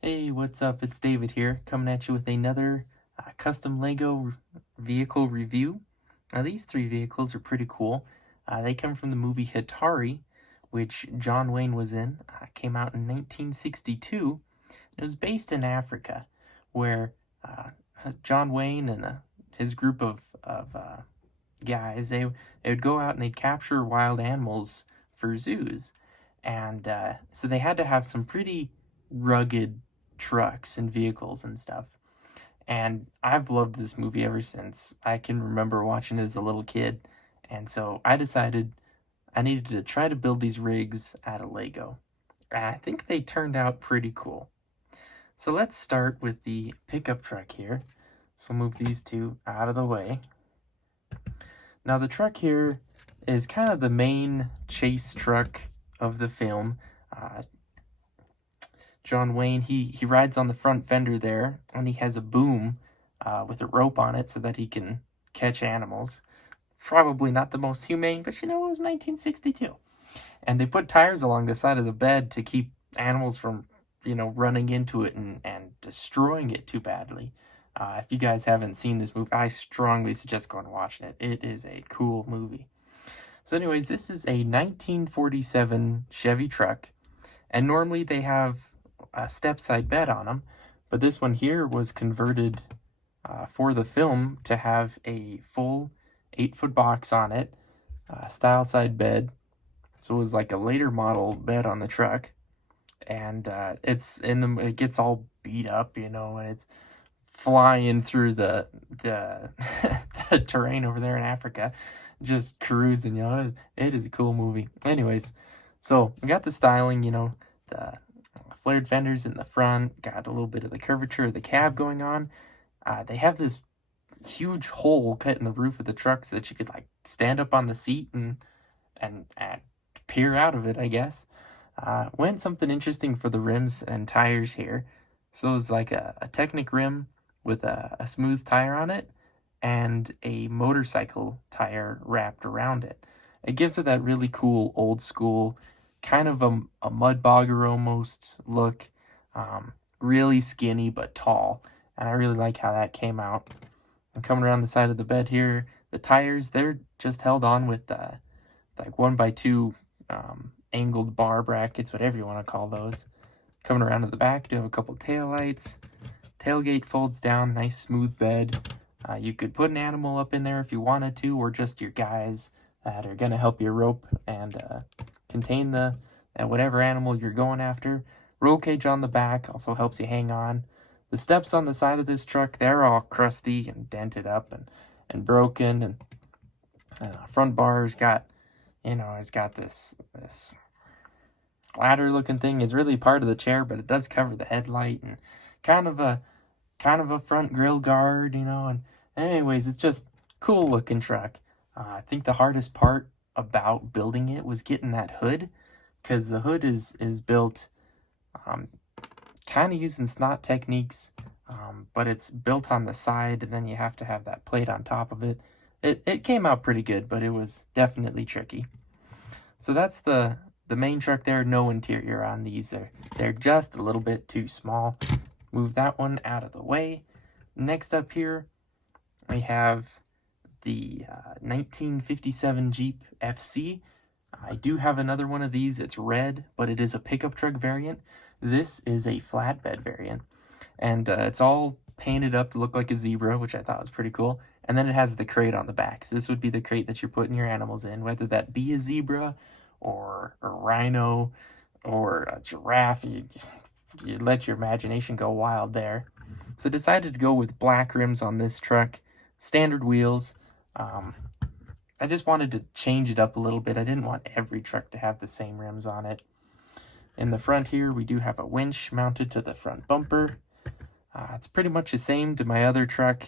Hey, what's up? It's David here, coming at you with another custom Lego vehicle review. Now, these three vehicles are pretty cool. They come from the movie Hatari, which John Wayne was in. Came out in 1962. It was based in Africa, where John Wayne and his group of guys, they would go out and they'd capture wild animals for zoos. And so they had to have some pretty rugged trucks and vehicles and stuff. And I've loved this movie ever since I can remember watching it as a little kid. And so I decided I needed to try to build these rigs out of Lego. And I think they turned out pretty cool. So let's start with the pickup truck here. So we'll move these two out of the way. Now the truck here is kind of the main chase truck of the film. John Wayne, he rides on the front fender there, and he has a boom with a rope on it so that he can catch animals. Probably not the most humane, but it was 1962. And they put tires along the side of the bed to keep animals from, running into it and destroying it too badly. If you guys haven't seen this movie, I strongly suggest going and watching it. It is a cool movie. So anyways, this is a 1947 Chevy truck, and normally they have a step-side bed on them, but this one here was converted for the film to have a full 8-foot box on it, style side bed. So it was like a later model bed on the truck, and it gets all beat up, and it's flying through the the terrain over there in Africa, just cruising. It is a cool movie. Anyways, so we got the styling, the flared fenders in the front, got a little bit of the curvature of the cab going on. They have this huge hole cut in the roof of the truck so that you could stand up on the seat and peer out of it, I guess. Went something interesting for the rims and tires here. So it was like a Technic rim with a smooth tire on it and a motorcycle tire wrapped around it. It gives it that really cool old school kind of a mud bogger almost look. Really skinny but tall, and I really like how that came out. And coming around the side of the bed here, the tires, they're just held on with like 1x2 angled bar brackets, whatever you want to call those. Coming around to the back, do have a couple tail lights. Tailgate folds down, nice smooth bed. You could put an animal up in there if you wanted to, or just your guys that are going to help you rope and contain the whatever animal you're going after. Roll cage on the back also helps you hang on. The steps on the side of this truck, they're all crusty and dented up and broken, and front bar's got, it's got this ladder looking thing. It's really part of the chair, but it does cover the headlight and kind of a front grill guard, and anyways, it's just cool looking truck. I think the hardest part about building it was getting that hood, because the hood is built kind of using snot techniques, but it's built on the side, and then you have to have that plate on top of it. It came out pretty good, but it was definitely tricky. So that's the main truck there. No interior on these. They're just a little bit too small. Move that one out of the way. Next up here, we have the 1957 Jeep FC. I do have another one of these. It's red, but it is a pickup truck variant. This is a flatbed variant, and it's all painted up to look like a zebra, which I thought was pretty cool. And then it has the crate on the back. So this would be the crate that you're putting your animals in, whether that be a zebra or a rhino or a giraffe. You let your imagination go wild there. So decided to go with black rims on this truck, standard wheels. I just wanted to change it up a little bit. I didn't want every truck to have the same rims on it. In the front here, we do have a winch mounted to the front bumper. It's pretty much the same to my other truck,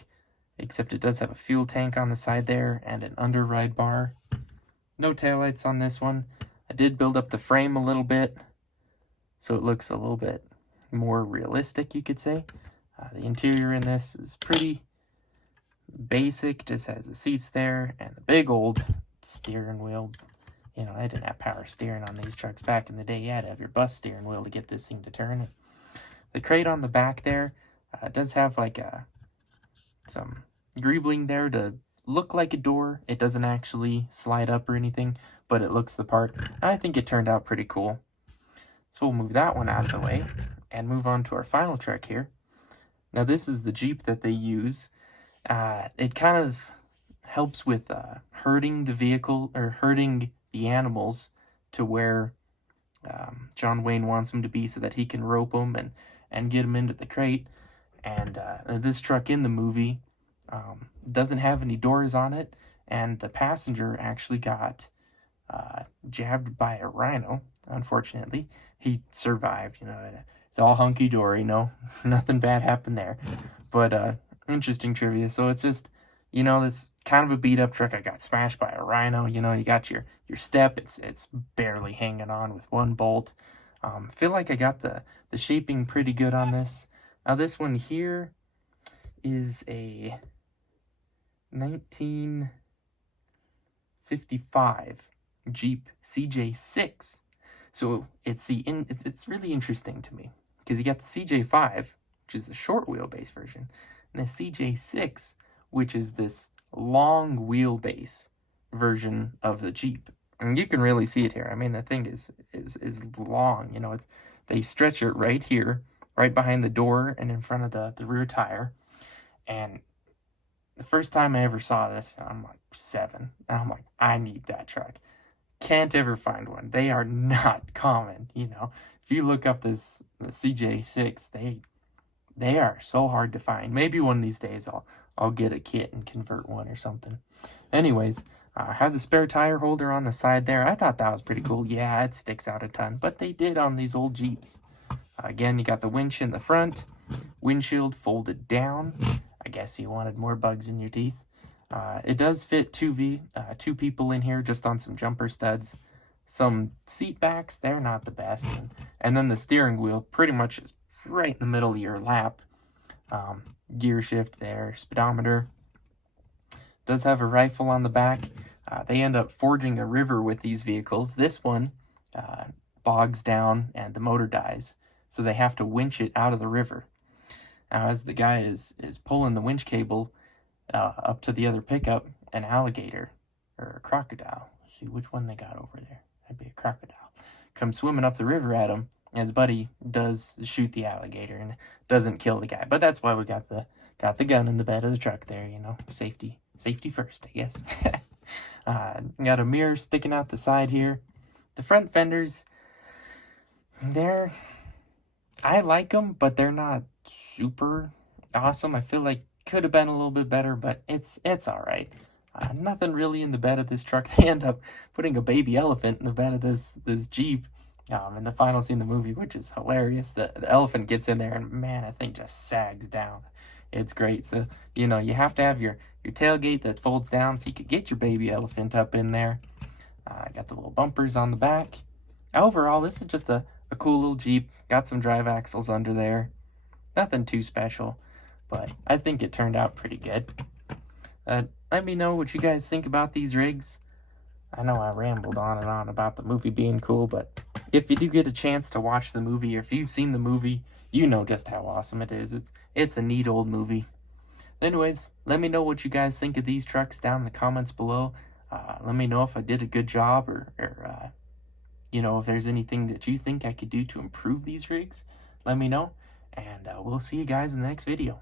except it does have a fuel tank on the side there and an underride bar. No taillights on this one. I did build up the frame a little bit, so it looks a little bit more realistic, you could say. The interior in this is pretty basic, just has the seats there and the big old steering wheel. I didn't have power steering on these trucks back in the day. You had to have your bus steering wheel to get this thing to turn. The crate on the back there does have like some greebling there to look like a door. It doesn't actually slide up or anything, but it looks the part. I think it turned out pretty cool. So we'll move that one out of the way and move on to our final truck here. Now this is the Jeep that they use. It kind of helps with herding the vehicle, or herding the animals to where John Wayne wants them to be, so that he can rope them and get them into the crate. And this truck in the movie doesn't have any doors on it, and the passenger actually got jabbed by a rhino. Unfortunately, he survived. It's all hunky-dory, nothing bad happened there. But interesting trivia. So it's just, this kind of a beat-up truck. I got smashed by a rhino. You got your step. It's barely hanging on with one bolt. Feel like I got the shaping pretty good on this. Now this one here is a 1955 Jeep CJ6. So it's really interesting to me, because you got the CJ5, which is the short wheelbase version, and the CJ6, which is this long wheelbase version of the Jeep. And you can really see it here. I mean, the thing is long. They stretch it right here, right behind the door and in front of the rear tire. And the first time I ever saw this, I'm like 7, and I'm like, I need that truck. Can't ever find one. They are not common. If you look up the CJ6, they are so hard to find. Maybe one of these days I'll get a kit and convert one or something. Anyways, I have the spare tire holder on the side there. I thought that was pretty cool. Yeah, it sticks out a ton, but they did on these old Jeeps. Again, you got the winch in the front, windshield folded down. I guess you wanted more bugs in your teeth. It does fit two people in here, just on some jumper studs. Some seat backs, they're not the best. And then the steering wheel pretty much is right in the middle of your lap. Gear shift there, speedometer. Does have a rifle on the back. They end up forging a river with these vehicles. This one bogs down and the motor dies, so they have to winch it out of the river. Now, as the guy is pulling the winch cable up to the other pickup, an alligator, or a crocodile, let's see which one they got over there, that'd be a crocodile, comes swimming up the river at him. His buddy does shoot the alligator and doesn't kill the guy, but that's why we got the gun in the bed of the truck there. Safety first, I guess. Got a mirror sticking out the side here. The front fenders, I like them, but they're not super awesome. I feel like could have been a little bit better, but it's all right. Nothing really in the bed of this truck. They end up putting a baby elephant in the bed of this Jeep in the final scene of the movie, which is hilarious. The elephant gets in there, and man, that thing just sags down. It's great. So you have to have your tailgate that folds down so you could get your baby elephant up in there. Got the little bumpers on the back. Overall, this is just a cool little Jeep. Got some drive axles under there. Nothing too special, but I think it turned out pretty good. Let me know what you guys think about these rigs. I know I rambled on and on about the movie being cool, but if you do get a chance to watch the movie, or if you've seen the movie, you know just how awesome it is. It's a neat old movie. Anyways, let me know what you guys think of these trucks down in the comments below. Let me know if I did a good job, or if there's anything that you think I could do to improve these rigs. Let me know, and we'll see you guys in the next video.